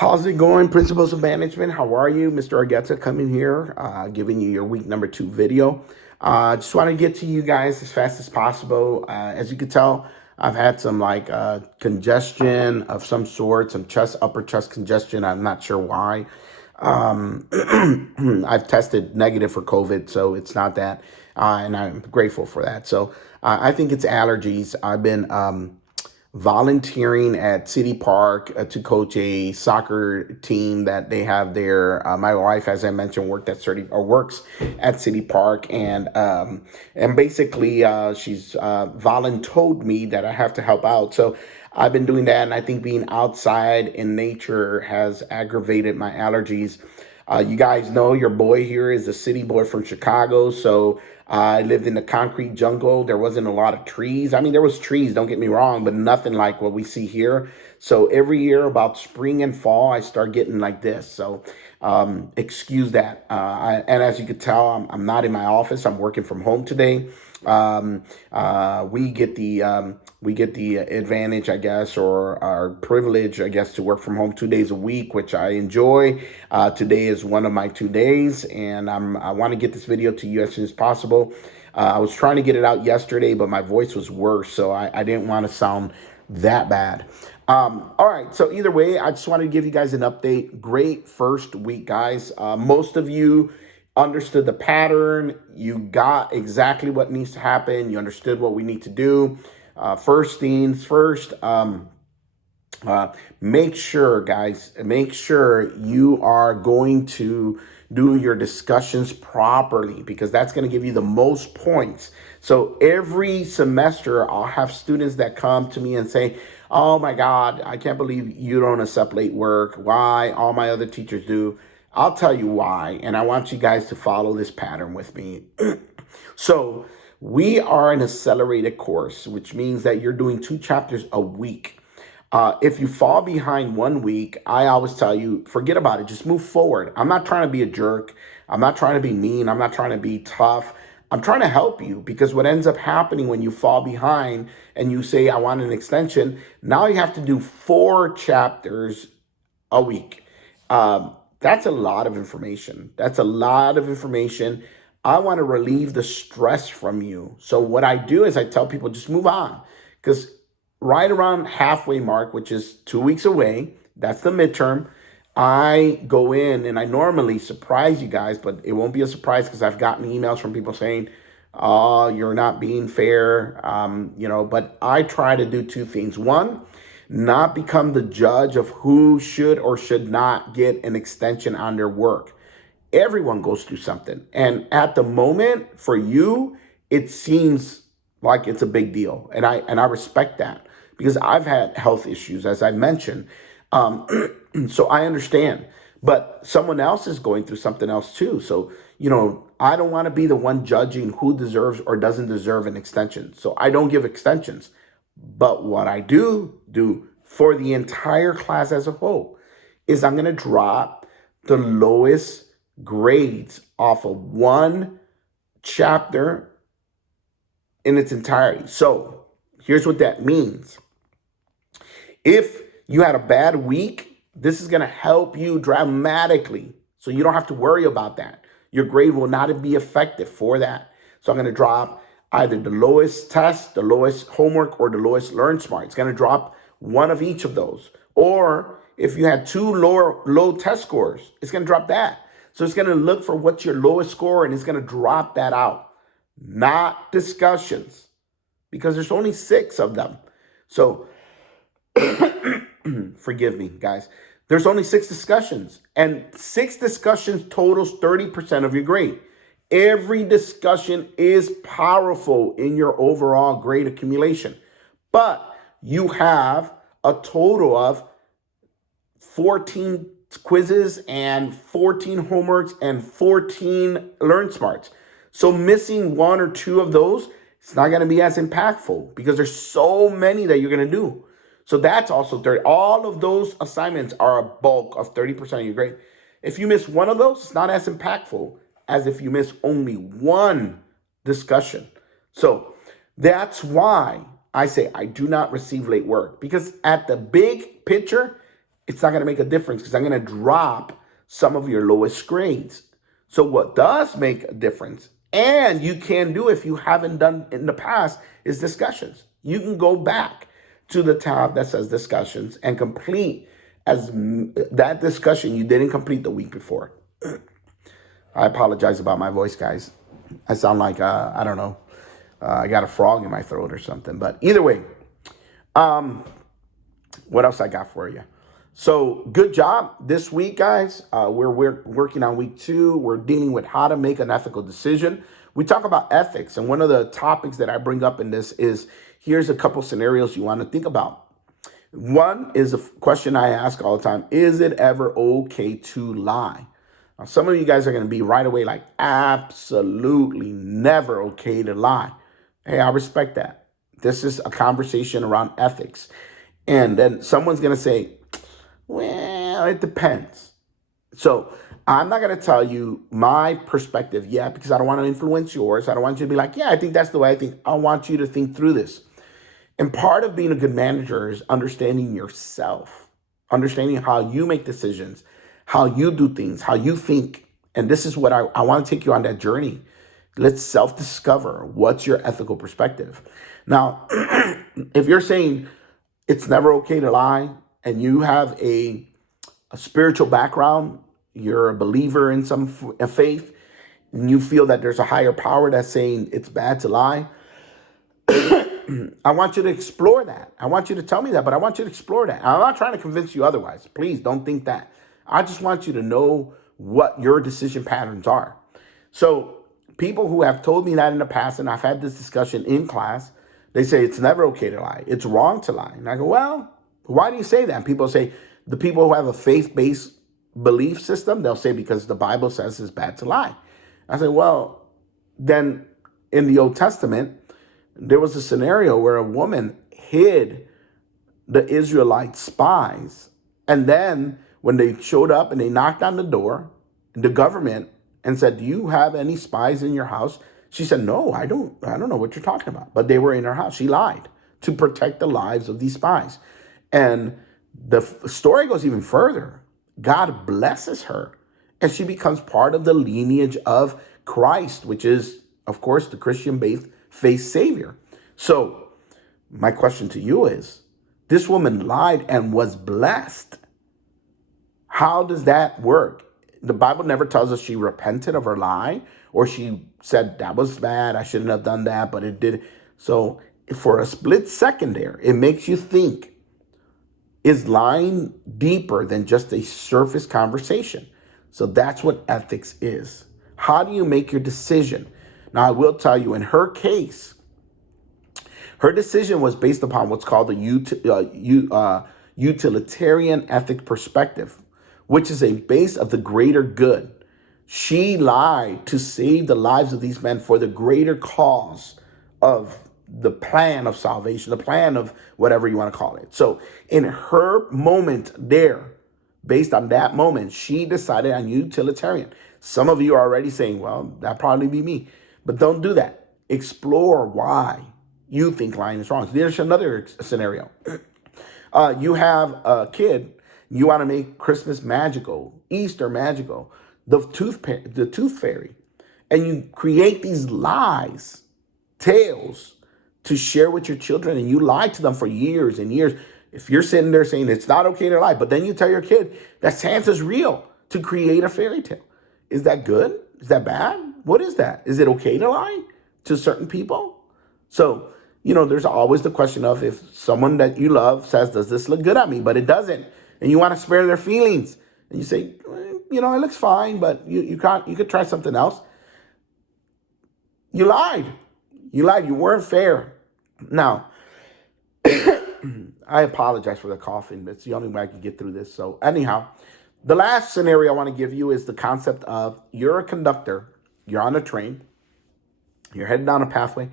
How's it going, Principles of Management? How are you? Mr. Argueta coming here, giving you your week number 2 video. Just want to get to you guys as fast as possible. As you can tell, I've had some congestion of some sort, some upper chest congestion. I'm not sure why. I've tested negative for COVID, so it's not that. And I'm grateful for that. So I think it's allergies. I've been volunteering at City Park to coach a soccer team that they have there. My wife, as I mentioned, works at City Park, and basically she's voluntold me that I have to help out. So I've been doing that, and I think being outside in nature has aggravated my allergies. You guys know your boy here is a city boy from Chicago, so I lived in the concrete jungle. There wasn't a lot of trees. I mean, there was trees, don't get me wrong, but nothing like what we see here. So every year about spring and fall, I start getting like this. So excuse that. And as you could tell, I'm not in my office. I'm working from home today. We get the advantage, I guess, or our privilege, I guess, to work from home 2 days a week, which I enjoy. Today is one of my 2 days, and I want to get this video to you as soon as possible. I was trying to get it out yesterday, but my voice was worse, so I didn't want to sound that bad. All right, so either way, I just wanted to give you guys an update. Great first week, guys. Most of you understood the pattern. You got exactly what needs to happen. You understood what we need to do. First things first, make sure, guys, make sure you are going to do your discussions properly, because that's going to give you the most points. So every semester, I'll have students that come to me and say, oh my God, I can't believe you don't accept late work. Why? All my other teachers do. I'll tell you why, and I want you guys to follow this pattern with me. So we are an accelerated course, which means that you're doing 2 chapters a week. If you fall behind 1 week, I always tell you, forget about it. Just move forward. I'm not trying to be a jerk. I'm not trying to be mean. I'm not trying to be tough. I'm trying to help you, because what ends up happening when you fall behind and you say, I want an extension, now you have to do 4 chapters a week. That's a lot of information. That's a lot of information. I want to relieve the stress from you. So what I do is I tell people, just move on, because right around halfway mark, which is 2 weeks away, that's the midterm, I go in and I normally surprise you guys, but it won't be a surprise because I've gotten emails from people saying, oh, you're not being fair, but I try to do 2 things. One, not become the judge of who should or should not get an extension on their work. Everyone goes through something. And at the moment, for you, it seems like it's a big deal. And I respect that, because I've had health issues, as I mentioned. So I understand. But someone else is going through something else too. So, I don't want to be the one judging who deserves or doesn't deserve an extension. So I don't give extensions. But what I do for the entire class as a whole is I'm going to drop the lowest grades off of 1 chapter in its entirety. So here's what that means. If you had a bad week, this is going to help you dramatically. So you don't have to worry about that. Your grade will not be affected for that. So I'm going to drop either the lowest test, the lowest homework, or the lowest Learn Smart. It's going to drop one of each of those. Or if you had 2 low test scores, it's going to drop that. So it's going to look for what's your lowest score, and it's going to drop that out. Not discussions, because there's only 6 of them. So forgive me, guys. There's only 6 discussions, and 6 discussions totals 30% of your grade. Every discussion is powerful in your overall grade accumulation, but you have a total of 14 quizzes and 14 homeworks and 14 Learn Smarts. So missing 1 or 2 of those, it's not going to be as impactful, because there's so many that you're going to do. So that's also 30. All of those assignments are a bulk of 30% of your grade. If you miss 1 of those, it's not as impactful as if you miss only 1 discussion. So that's why I say I do not receive late work, because at the big picture, it's not going to make a difference because I'm going to drop some of your lowest grades. So what does make a difference, and you can do if you haven't done in the past, is discussions. You can go back to the tab that says discussions and complete that discussion you didn't complete the week before. I apologize about my voice, guys. I sound like, I don't know, I got a frog in my throat or something. But either way, what else I got for you? So good job this week, guys. We're working on week 2. We're dealing with how to make an ethical decision. We talk about ethics, and one of the topics that I bring up in this is, here's a couple scenarios you want to think about. One is a question I ask all the time: is it ever okay to lie? Now, some of you guys are going to be right away like, absolutely never okay to lie. Hey, I respect that. This is a conversation around ethics. And then someone's going to say, well, it depends. So I'm not going to tell you my perspective yet because I don't want to influence yours. I don't want you to be like, yeah, I think that's the way I think. I want you to think through this. And part of being a good manager is understanding yourself, understanding how you make decisions, how you do things, how you think. And this is what I want to take you on that journey. Let's self-discover what's your ethical perspective. Now, if you're saying it's never okay to lie and you have a spiritual background, you're a believer in some faith, and you feel that there's a higher power that's saying it's bad to lie, I want you to explore that. I want you to tell me that, but I want you to explore that. I'm not trying to convince you otherwise. Please don't think that. I just want you to know what your decision patterns are. So people who have told me that in the past, and I've had this discussion in class, they say it's never okay to lie. It's wrong to lie. And I go, well, why do you say that? And people say, the people who have a faith-based belief system, they'll say because the Bible says it's bad to lie. I say, well, then in the Old Testament, there was a scenario where a woman hid the Israelite spies. And then when they showed up and they knocked on the door, the government, and said, do you have any spies in your house? She said, no, I don't know what you're talking about. But they were in her house. She lied to protect the lives of these spies. And the story goes even further. God blesses her and she becomes part of the lineage of Christ, which is, of course, the Christian-based faith savior. So my question to you is, this woman lied and was blessed. How does that work? The Bible never tells us she repented of her lie or she said, that was bad, I shouldn't have done that, but it did. So for a split second there, it makes you think, is lying deeper than just a surface conversation? So that's what ethics is. How do you make your decision? Now, I will tell you, in her case, her decision was based upon what's called the utilitarian ethic perspective, which is a base of the greater good. She lied to save the lives of these men for the greater cause of the plan of salvation, the plan of whatever you want to call it. So in her moment there, based on that moment, she decided on utilitarian. Some of you are already saying, well, that'd probably be me. But don't do that. Explore why you think lying is wrong. So there's another scenario. You have a kid, you want to make Christmas magical, Easter magical, the tooth fairy, and you create these lies, tales to share with your children, and you lie to them for years and years. If you're sitting there saying it's not okay to lie, but then you tell your kid that Santa's real to create a fairy tale. Is that good? Is that bad? What is that? Is it okay to lie to certain people? So, there's always the question of if someone that you love says, does this look good on me? But it doesn't. And you want to spare their feelings. And you say, it looks fine, but you could try something else. You lied. You lied. You weren't fair. Now, I apologize for the coughing. It's the only way I can get through this. So anyhow, the last scenario I want to give you is the concept of you're a conductor. You're on a train. You're heading down a pathway.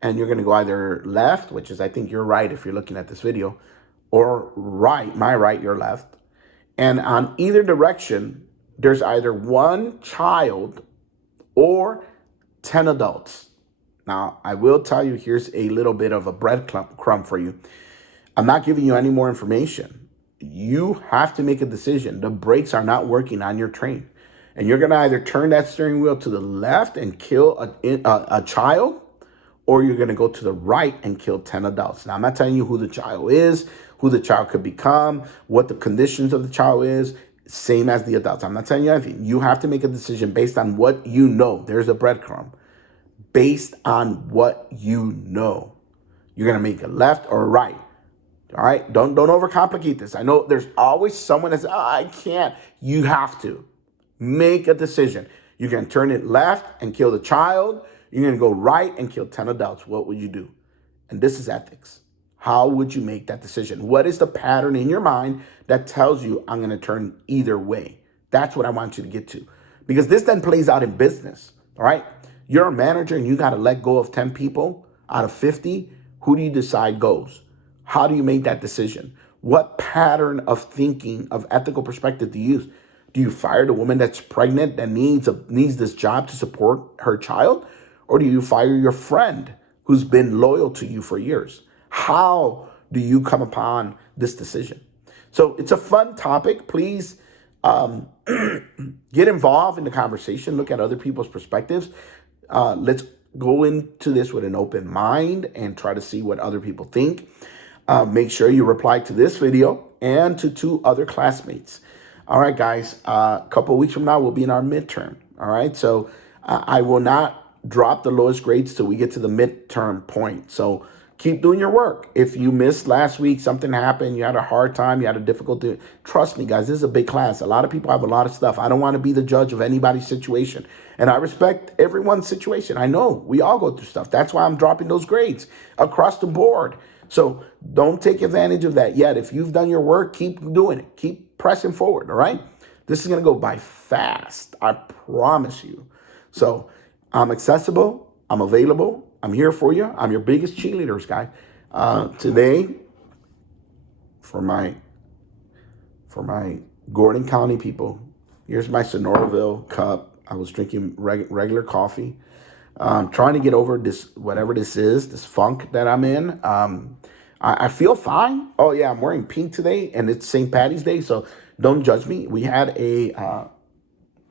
And you're going to go either left, which is I think you're right if you're looking at this video, or right, my right, your left. And on either direction, there's either one child or 10 adults. Now, I will tell you, here's a little bit of a breadcrumb for you. I'm not giving you any more information. you have to make a decision. The brakes are not working on your train. And you're going to either turn that steering wheel to the left and kill a child, or you're going to go to the right and kill 10 adults. Now, I'm not telling you who the child is, who the child could become, what the conditions of the child is, same as the adults. I'm not telling you anything. You have to make a decision based on what you know. There's a breadcrumb. Based on what you know. You're going to make a left or a right. All right? Don't overcomplicate this. I know there's always someone that says, I can't. You have to. Make a decision. You can turn it left and kill the child. You're going to go right and kill 10 adults. What would you do? And this is ethics. How would you make that decision? What is the pattern in your mind that tells you I'm going to turn either way? That's what I want you to get to. Because this then plays out in business. All right? You're a manager and you got to let go of 10 people out of 50. Who do you decide goes? How do you make that decision? What pattern of thinking, of ethical perspective do you use? Do you fire the woman that's pregnant that needs this job to support her child? Or do you fire your friend who's been loyal to you for years? How do you come upon this decision? So it's a fun topic. Please get involved in the conversation. Look at other people's perspectives. Let's go into this with an open mind and try to see what other people think. Make sure you reply to this video and to 2 other classmates. All right, guys, a couple of weeks from now, we'll be in our midterm. All right, so I will not drop the lowest grades till we get to the midterm point. So keep doing your work. If you missed last week, something happened, you had a hard time, you had a difficulty, trust me, guys, this is a big class. A lot of people have a lot of stuff. I don't want to be the judge of anybody's situation. And I respect everyone's situation. I know we all go through stuff. That's why I'm dropping those grades across the board. So don't take advantage of that yet. If you've done your work, keep doing it. Keep pressing forward, all right? This is going to go by fast. I promise you. So I'm accessible. I'm available. I'm here for you. I'm your biggest cheerleaders, guy. Today, for my Gordon County people, here's my Sonoraville cup. I was drinking regular coffee. Trying to get over this, whatever this is, this funk that I'm in. I feel fine. Oh, yeah, I'm wearing pink today, and it's St. Patty's Day, so don't judge me. We had a,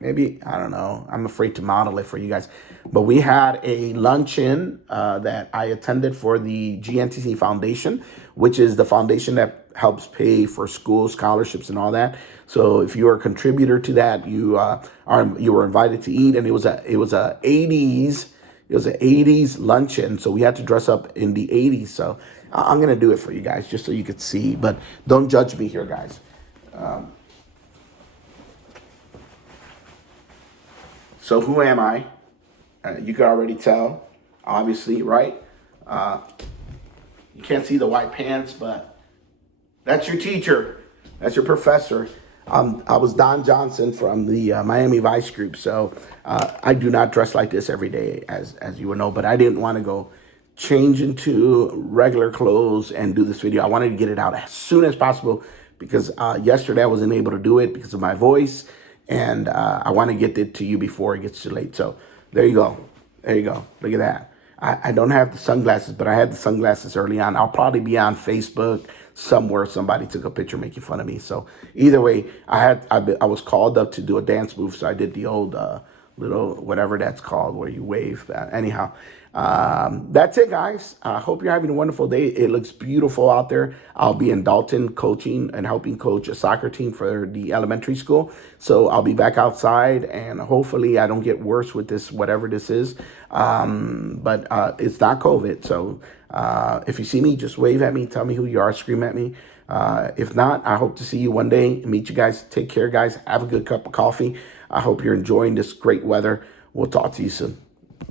maybe, I don't know. I'm afraid to model it for you guys. But we had a luncheon that I attended for the GNTC Foundation, which is the foundation that helps pay for school scholarships and all that. So if you're a contributor to that, you were invited to eat, and it was a 80s. It was an 80s luncheon, so we had to dress up in the 80s. So I'm going to do it for you guys just so you could see. But don't judge me here, guys. So who am I? You can already tell, obviously, right? You can't see the white pants, but that's your teacher. That's your professor. I was Don Johnson from the Miami Vice Group, so I do not dress like this every day, as you would know, but I didn't want to go change into regular clothes and do this video. I wanted to get it out as soon as possible because yesterday I wasn't able to do it because of my voice, and I want to get it to you before it gets too late. So there you go. There you go. Look at that. I don't have the sunglasses, but I had the sunglasses early on. I'll probably be on Facebook somewhere. Somebody took a picture making fun of me. So either way, I was called up to do a dance move. So I did the old little whatever that's called where you wave. Anyhow, that's it, guys. I hope you're having a wonderful day. It looks beautiful out there. I'll be in Dalton coaching and helping coach a soccer team for the elementary school. So I'll be back outside, and hopefully I don't get worse with this, whatever this is. But it's not COVID. So if you see me, just wave at me. Tell me who you are. Scream at me. If not, I hope to see you one day. Meet you guys. Take care, guys. Have a good cup of coffee. I hope you're enjoying this great weather. We'll talk to you soon.